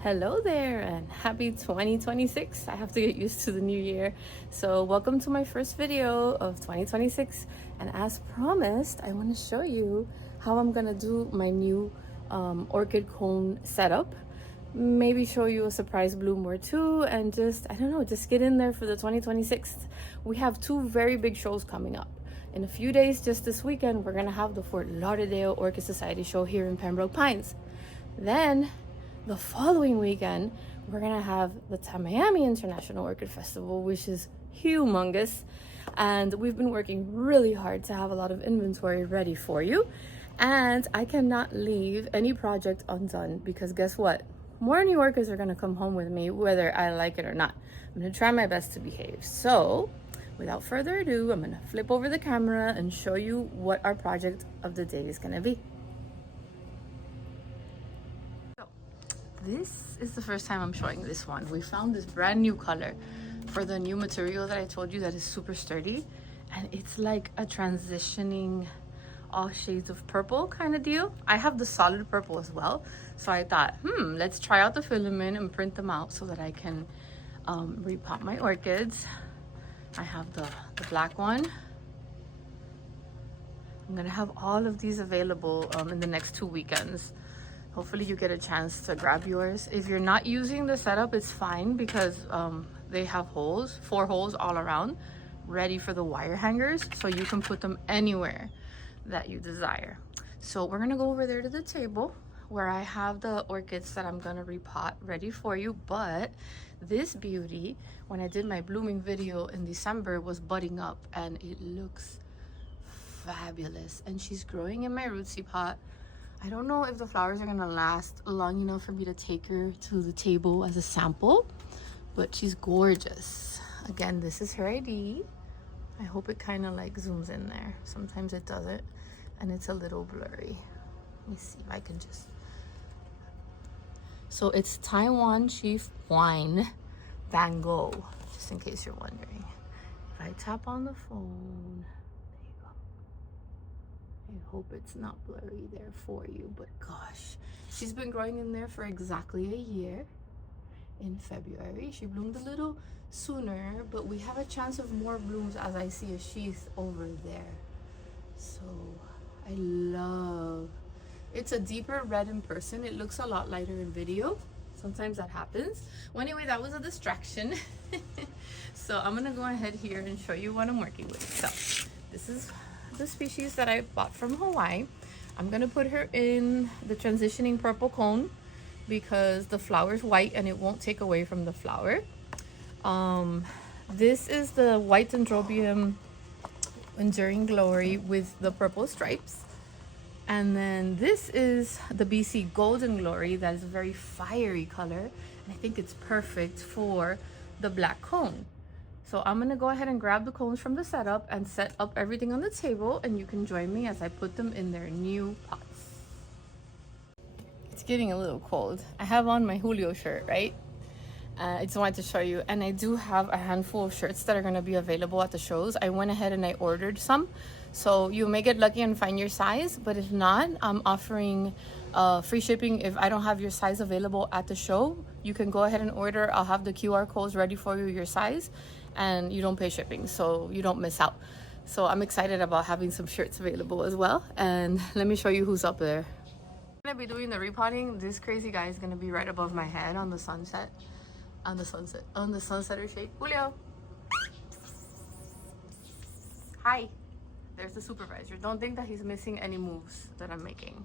Hello there and happy 2026. I have to get used to the new year. So welcome to my first video of 2026. And as promised, I want to show you how I'm gonna do my new orchid cone setup. Maybe show you a surprise bloom or two and just, I don't know, just get in there for the 2026. We have two very big shows coming up. In a few days, just this weekend, we're gonna have the Fort Lauderdale Orchid Society show here in Pembroke Pines. Then the following weekend, we're gonna have the Miami International Orchid Festival, which is humongous. And we've been working really hard to have a lot of inventory ready for you. And I cannot leave any project undone because guess what? More new orchids are gonna come home with me, whether I like it or not. I'm gonna try my best to behave. So without further ado, I'm gonna flip over the camera and show you what our project of the day is gonna be. This is the first time I'm showing this one. We found this brand new color for the new material that I told you that is super sturdy, and it's like a transitioning all shades of purple kind of deal. I have the solid purple as well, so I thought let's try out the filament and print them out so that I can repot my orchids. I have the black one. I'm gonna have all of these available in the next 2 weekends. Hopefully you get a chance to grab yours. If you're not using the setup, it's fine because they have holes, 4 holes all around, ready for the wire hangers, so you can put them anywhere that you desire. So we're gonna go over there to the table where I have the orchids that I'm gonna repot ready for you. But this beauty, when I did my blooming video in December, was budding up and it looks fabulous. And she's growing in my rootsy pot. I don't know if the flowers are gonna last long enough for me to take her to the table as a sample, but she's gorgeous. Again, this is her ID. I hope it kind of like zooms in there. Sometimes it doesn't, and it's a little blurry. Let me see if I can just... So it's Taiwan Chief Wine Van Gogh, just in case you're wondering. If I tap on the phone, I hope it's not blurry there for you, but gosh, she's been growing in there for exactly a year. In February, she bloomed a little sooner, but we have a chance of more blooms as I see a sheath over there. So I love, it's a deeper red in person. It looks a lot lighter in video. Sometimes that happens. Well, anyway, that was a distraction. So I'm gonna go ahead here and show you what I'm working with. So this is the species that I bought from Hawaii. I'm gonna put her in the transitioning purple cone because the flower is white and it won't take away from the flower. This is the white Dendrobium Enduring Glory with the purple stripes. And then this is the BC Golden Glory that is a very fiery color. And I think it's perfect for the black cone. So I'm gonna go ahead and grab the cones from the setup and set up everything on the table, and you can join me as I put them in their new pots. It's getting a little cold. I have on my Julio shirt, right? I just wanted to show you, and I do have a handful of shirts that are gonna be available at the shows. I went ahead and I ordered some. So you may get lucky and find your size, but if not, I'm offering free shipping. If I don't have your size available at the show, you can go ahead and order. I'll have the QR codes ready for you, your size, and you don't pay shipping, so you don't miss out. So I'm excited about having some shirts available as well. And let me show you who's up there. I'm gonna be doing the repotting. This crazy guy is gonna be right above my head on the sunset, on the sunsetter shade. Julio, hi. There's the supervisor. Don't think that he's missing any moves that I'm making.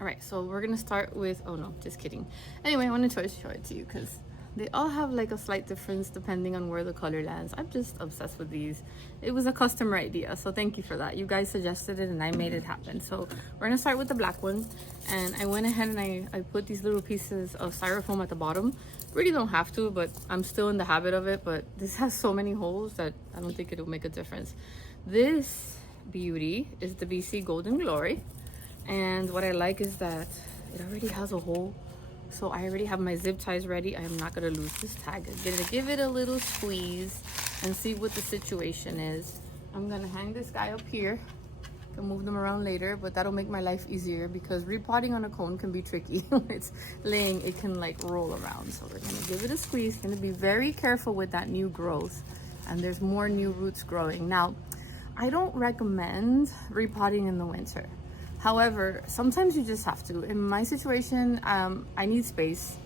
All right, so we're gonna start with, oh no, just kidding. Anyway, I wanted to show it to you because they all have like a slight difference depending on where the color lands. I'm just obsessed with these. It was a customer idea, so thank you for that. You guys suggested it and I made it happen. So we're gonna start with the black one. And I went ahead and I put these little pieces of styrofoam at the bottom. Really don't have to, but I'm still in the habit of it. But this has so many holes that I don't think it'll make a difference. This beauty is the BC Golden Glory. And what I like is that it already has a hole. So I already have my zip ties ready. I am not gonna lose this tag. I'm gonna give it a little squeeze and see what the situation is. I'm gonna hang this guy up here Can move them around later, but that'll make my life easier because repotting on a cone can be tricky. When it's laying, it can like roll around. So we're gonna give it a squeeze. Gonna be very careful with that new growth, and there's more new roots growing. Now, I don't recommend repotting in the winter. However, sometimes you just have to. In my situation, I need space,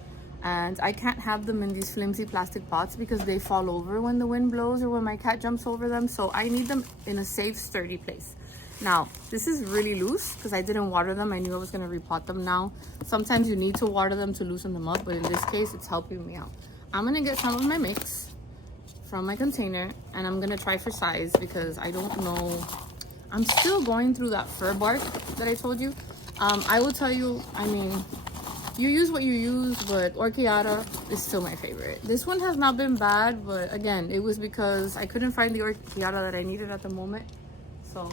and I can't have them in these flimsy plastic pots because they fall over when the wind blows or when my cat jumps over them. So I need them in a safe, sturdy place. Now, this is really loose because I didn't water them. I knew I was going to repot them now. Sometimes you need to water them to loosen them up, but in this case, it's helping me out. I'm going to get some of my mix from my container, and I'm going to try for size because I don't know. I'm still going through that fir bark that I told you. I will tell you, I mean, you use what you use, but Orchiata is still my favorite. This one has not been bad, but again, it was because I couldn't find the Orchiata that I needed at the moment. So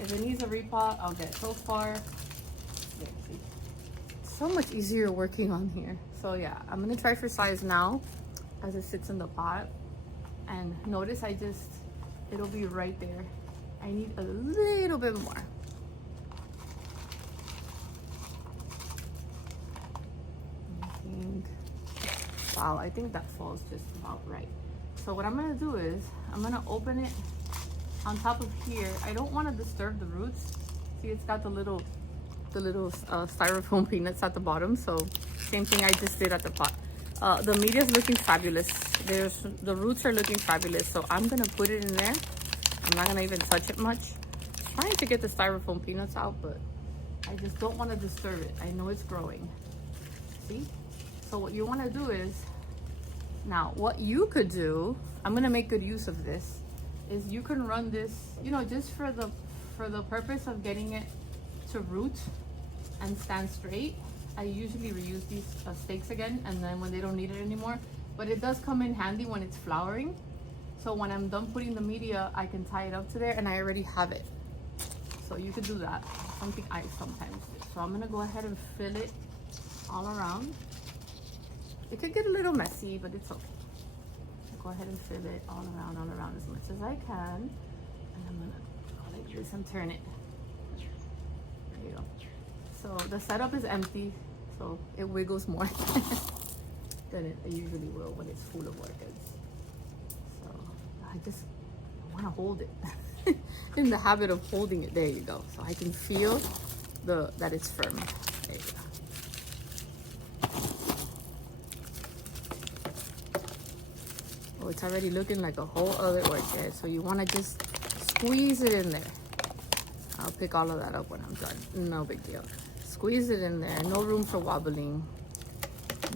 if it needs a repot, I'll get it. So far, yeah, see, so much easier working on here. So yeah, I'm gonna try for size now as it sits in the pot. And notice it'll be right there. I need a little bit more. Wow, I think that falls just about right. So what I'm gonna do is, I'm gonna open it on top of here. I don't want to disturb the roots. See, it's got the little styrofoam peanuts at the bottom. So same thing I just did at the pot. The media is looking fabulous. The roots are looking fabulous. So I'm gonna put it in there. I'm not gonna even touch it much. I'm trying to get the styrofoam peanuts out, but I just don't want to disturb it. I know it's growing. See? So what you want to do is, now what you could do, I'm gonna make good use of this, is you can run this, you know, just for the purpose of getting it to root and stand straight. I usually reuse these stakes again, and then when they don't need it anymore. But it does come in handy when it's flowering. So when I'm done putting the media, I can tie it up to there, and I already have it. So you could do that. Something I sometimes do. So I'm gonna go ahead and fill it all around. It could get a little messy, but it's okay. Go ahead and fill it all around as much as I can. And I'm gonna go like this and turn it. There you go. So the setup is empty, so it wiggles more than it usually will when it's full of orchids. So I want to hold it. In the habit of holding it. There you go. So I can feel that it's firm. There you go. Oh, it's already looking like a whole other orchid. So you want to just squeeze it in there. I'll pick all of that up when I'm done. No big deal. Squeeze it in there. No room for wobbling.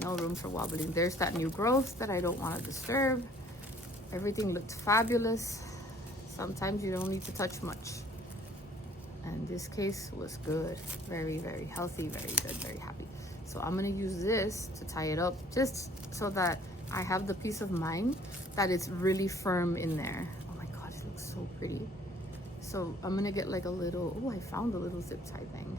No room for wobbling. There's that new growth that I don't want to disturb. Everything looks fabulous. Sometimes you don't need to touch much. And this case was good. Very, very healthy, very good, very happy. So I'm going to use this to tie it up just so that I have the peace of mind that it's really firm in there. Oh my God, it looks so pretty. So I'm gonna get like a little, oh, I found a little zip tie thing.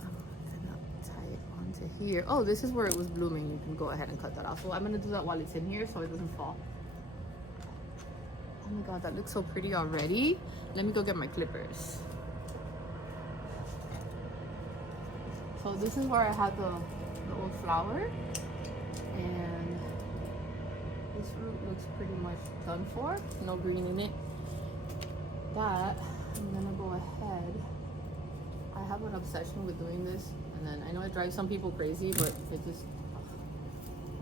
I'm gonna tie it onto here. Oh, this is where it was blooming. You can go ahead and cut that off. So I'm gonna do that while it's in here so it doesn't fall. Oh my God, that looks so pretty already. Let me go get my clippers. So this is where I had the old flower. And this root looks pretty much done for. No green in it. That, I'm gonna go ahead. I have an obsession with doing this. And then I know it drives some people crazy, but it just,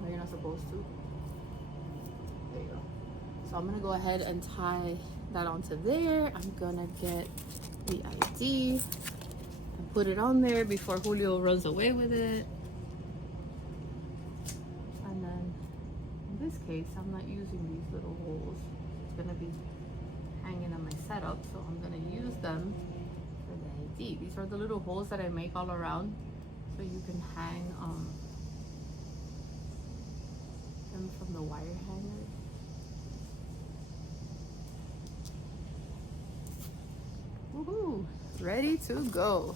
no, you're not supposed to. There you go. So I'm gonna go ahead and tie that onto there. I'm gonna get the ID and put it on there before Julio runs away with it. In this case, I'm not using these little holes. It's gonna be hanging on my setup, so I'm gonna use them for the ID. These are the little holes that I make all around, so you can hang them from the wire hanger. Woohoo! Ready to go.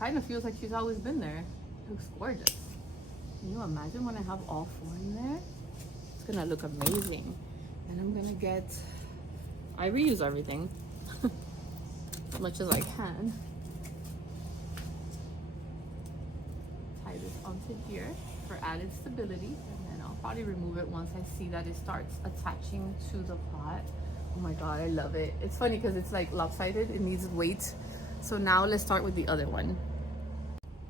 Kind of feels like she's always been there. Looks gorgeous. Can you imagine when I have all four in there? It's gonna look amazing. And I'm gonna get, I reuse everything. much as I can. Tie this onto here for added stability, and then I'll probably remove it once I see that it starts attaching to the pot. Oh my god, I love it. It's funny because it's like lopsided, it needs weight. So now let's start with the other one.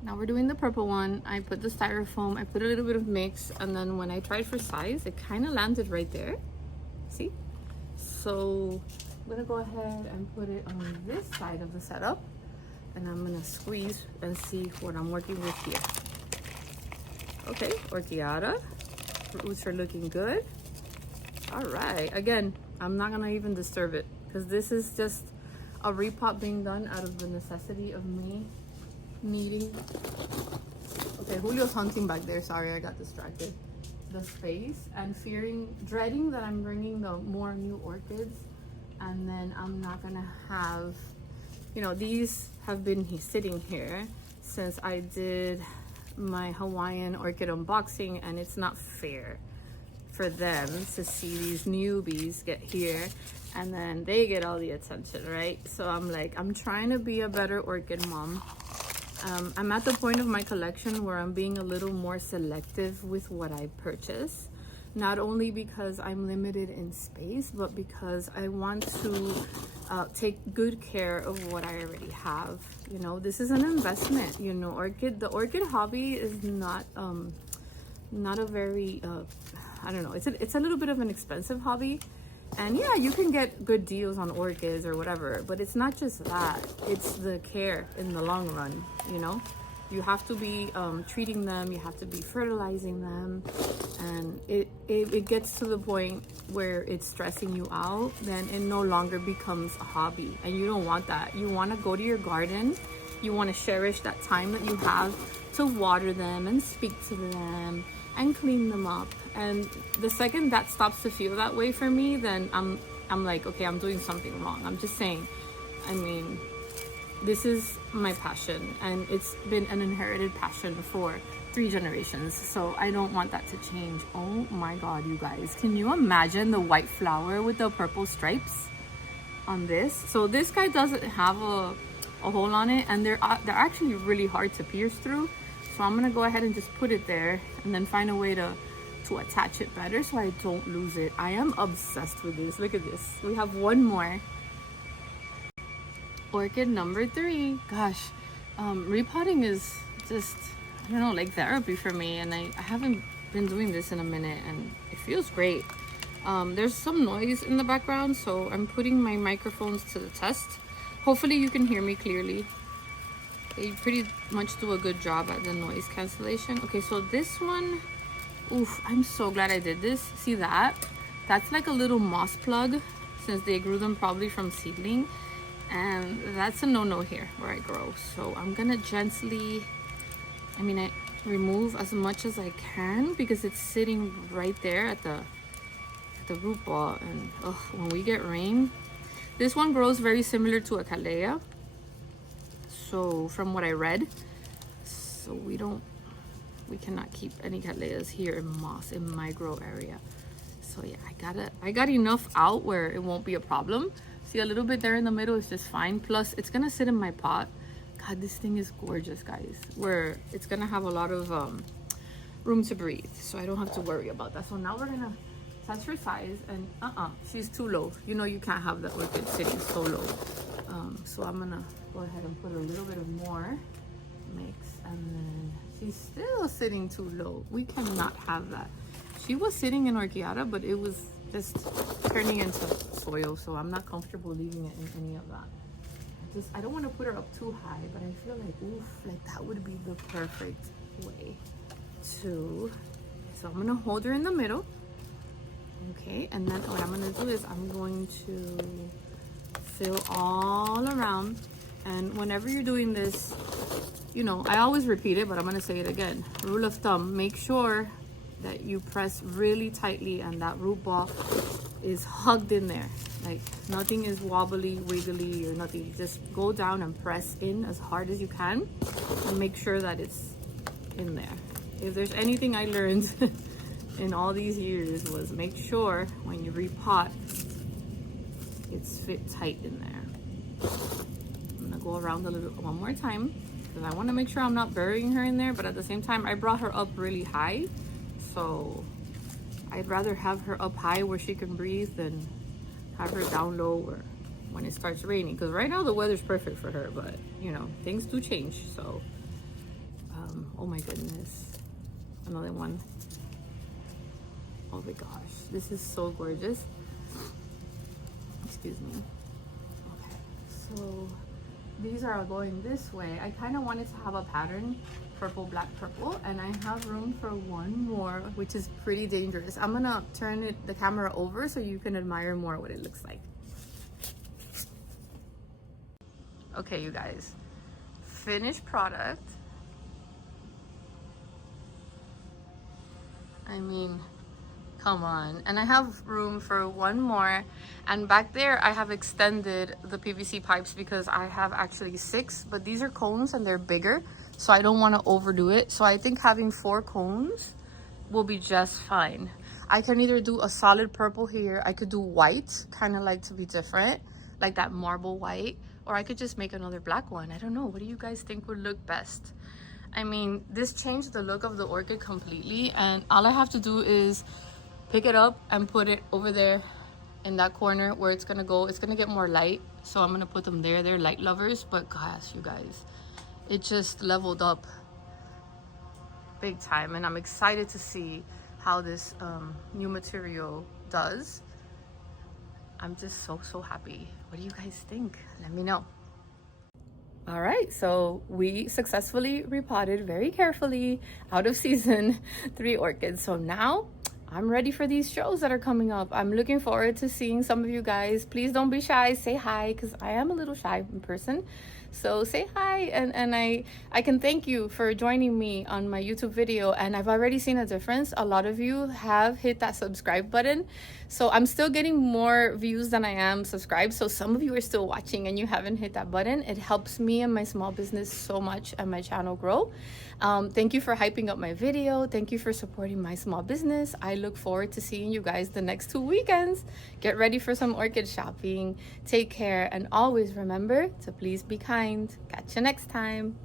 Now we're doing the purple one. I put the styrofoam, I put a little bit of mix, and then when I tried for size, it kind of landed right there. See? So I'm gonna go ahead and put it on this side of the setup, and I'm gonna squeeze and see what I'm working with here. Okay, orchiada. Roots are looking good. All right, again, I'm not gonna even disturb it because this is just a repot being done out of the necessity of me needing. Okay, Julio's hunting back there. Sorry, I got distracted. The space and dreading that I'm bringing the more new orchids, and then I'm not gonna have, you know, these have been sitting here since I did my Hawaiian orchid unboxing, and it's not fair for them to see these newbies get here and then they get all the attention, right? So I'm like, I'm trying to be a better orchid mom. I'm at the point of my collection where I'm being a little more selective with what I purchase, not only because I'm limited in space, but because I want to take good care of what I already have. You know, this is an investment. You know, the orchid hobby is not a very I don't know, it's a little bit of an expensive hobby. And yeah, you can get good deals on orchids or whatever, but it's not just that, it's the care in the long run. You know, you have to be treating them, you have to be fertilizing them, and it gets to the point where it's stressing you out, then it no longer becomes a hobby, and you don't want that. You want to go to your garden, you want to cherish that time that you have to water them and speak to them and clean them up. And the second that stops to feel that way for me, then I'm like, okay, I'm doing something wrong. I'm just saying, I mean, this is my passion, and it's been an inherited passion for 3 generations, so I don't want that to change. Oh my god, you guys, can you imagine the white flower with the purple stripes on this? So this guy doesn't have a hole on it, and they're actually really hard to pierce through. So I'm gonna go ahead and just put it there and then find a way to attach it better so I don't lose it. I am obsessed with this. Look at this. We have one more. Orchid number 3. Gosh, repotting is just, I don't know, like therapy for me, and I haven't been doing this in a minute, and it feels great. There's some noise in the background, so I'm putting my microphones to the test. Hopefully you can hear me clearly. They pretty much do a good job at the noise cancellation. Okay, so this one, oof, I'm so glad I did this. See that? That's like a little moss plug, since they grew them probably from seedling. And that's a no-no here where I grow. So I'm gonna gently, I remove as much as I can because it's sitting right there at the root ball. And when we get rain, this one grows very similar to a Calea. So from what I read, so we cannot keep any Caleas here in moss in my grow area. So yeah, I got enough out where it won't be a problem. See, a little bit there in the middle is just fine. Plus it's gonna sit in my pot. God, this thing is gorgeous, guys. Where it's gonna have a lot of room to breathe, so I don't have to worry about that. So now we're gonna test her size, and she's too low. You know, you can't have the orchid sitting so low. So I'm gonna go ahead and put a little bit of more mix, and then she's still sitting too low. We cannot have that. She was sitting in orchiada, but it was just turning into soil, so I'm not comfortable leaving it in any of that. I don't want to put her up too high, but I feel like, oof, like that would be the perfect way to. So I'm gonna hold her in the middle. Okay, and then what I'm gonna do is I'm going to fill all around. And whenever you're doing this, you know, I always repeat it, but I'm gonna say it again. Rule of thumb, make sure that you press really tightly and that root ball is hugged in there. Like nothing is wobbly, wiggly, or nothing. Just go down and press in as hard as you can and make sure that it's in there. If there's anything I learned in all these years was make sure when you repot, it's fit tight in there. go around a little one more time because I want to make sure I'm not burying her in there, but at the same time I brought her up really high, so I'd rather have her up high where she can breathe than have her down low where when it starts raining, because right now the weather's perfect for her, but you know, things do change. So oh my goodness, another one. Oh my gosh, this is so gorgeous. Excuse me. Okay, so these are going this way. I kind of wanted to have a pattern, purple, black, purple, and I have room for one more, which is pretty dangerous. I'm gonna turn the camera over so you can admire more what it looks like. Okay, you guys, finished product. I mean, come on. And I have room for one more, and back there I have extended the PVC pipes because I have actually 6, but these are cones and they're bigger, so I don't want to overdo it. So I think having 4 cones will be just fine. I can either do a solid purple here, I could do white, kind of like to be different, like that marble white, or I could just make another black one. I don't know, what do you guys think would look best? I mean, this changed the look of the orchid completely, and all I have to do is pick it up and put it over there in that corner where it's gonna go. It's gonna get more light, so I'm gonna put them there. They're light lovers, but gosh, you guys, it just leveled up big time, and I'm excited to see how this new material does. I'm just so happy. What do you guys think? Let me know. All right, so we successfully repotted very carefully out of season 3 orchids. So now I'm ready for these shows that are coming up. I'm looking forward to seeing some of you guys. Please don't be shy, say hi, because I am a little shy in person. So say hi, and I can thank you for joining me on my YouTube video, and I've already seen a difference. A lot of you have hit that subscribe button, so I'm still getting more views than I am subscribed. So some of you are still watching and you haven't hit that button. It helps me and my small business so much and my channel grow. Thank you for hyping up my video. Thank you for supporting my small business. I look forward to seeing you guys the next 2 weekends. Get ready for some orchid shopping. Take care, and always remember to please be kind. Catch you next time.